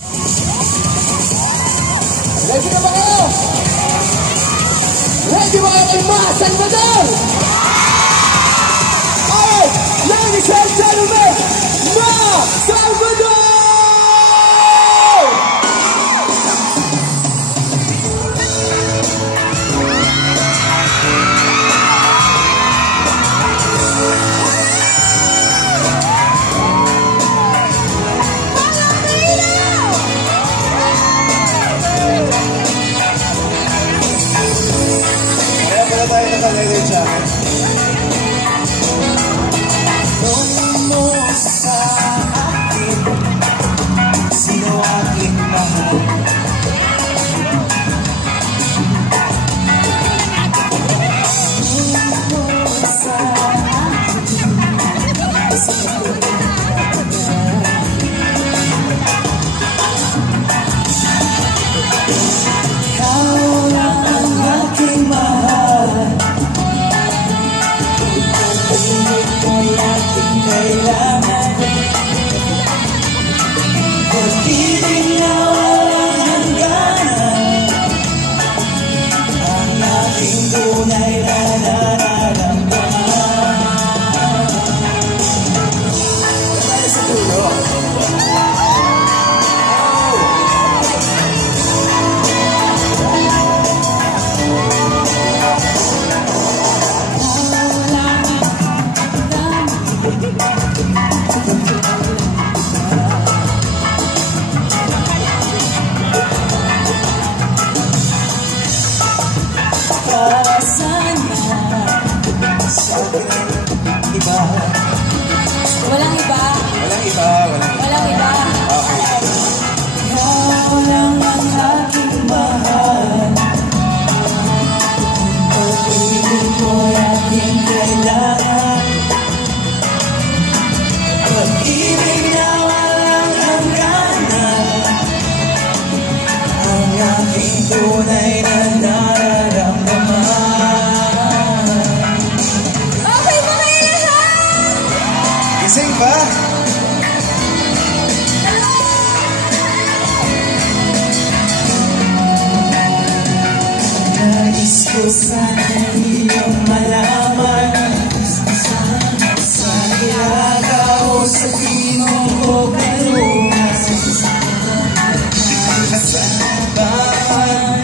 Ready na ba kayo? Ready ba kayo kay Ma Salvador? Alright, ladies and gentlemen, Ma Salvador! Walang iba. Walang iba. Walang iba. Okay. Ikaw lang ang aking mahal. Pag-ibig mo'y aking kailangan. Pag-ibig na walang hangganan. Ang aking tunay na nararamdaman. Gising pa? Nais ko sana iyong malaman sa ilaga o sa tinong ko kalunas.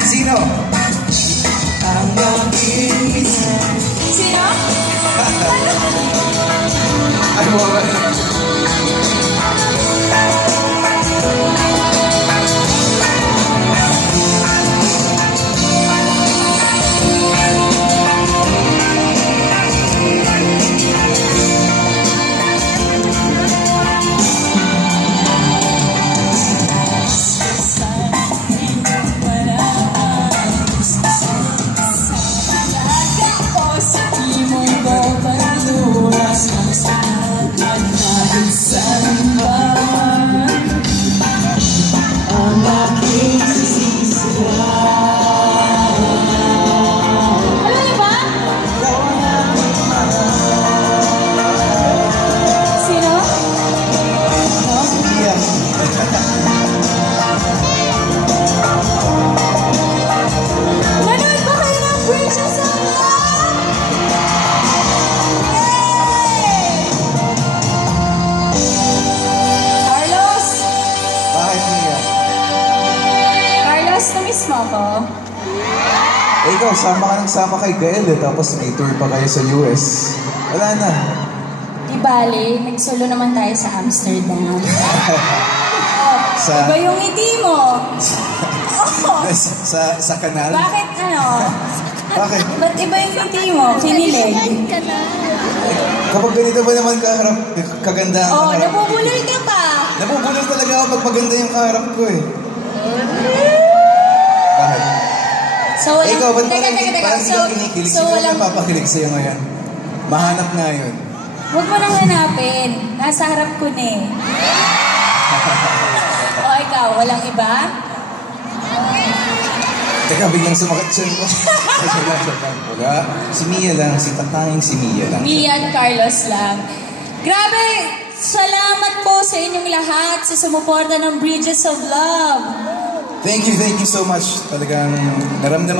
Sino? Ang aking sino? Ay, mo. Ikaw, sama kay Gael eh, tapos may tour pa kayo sa US. Wala na. Di bale, nagsolo naman tayo sa Amsterdam. Iba yung ngiti mo. Sa kanal? Bakit ano? Bakit? Ba't iba yung ngiti mo? Kinilig? Kapag ganito ba naman kaharap, kaganda ang kaharap? Nabubulol ka pa. Nabubulol talaga ako pag maganda yung kaharap ko eh. Bakit? So, walang... Ikaw, ba't parang hindi ka kinikilig? Sino walang... napapakilig sa'yo ngayon? Mahanap nga yun. Huwag mo nang hanapin. Nasa harap ko na eh. O ikaw, walang iba? Teka, biglang sumakit siya ko. Wala. Si Mia lang, si tatanging si Mia lang. Mia at Carlos lang. Grabe! salamat po sa inyong lahat sa sumuporta ng Bridges of Love. Thank you so much. Talagang naramdaman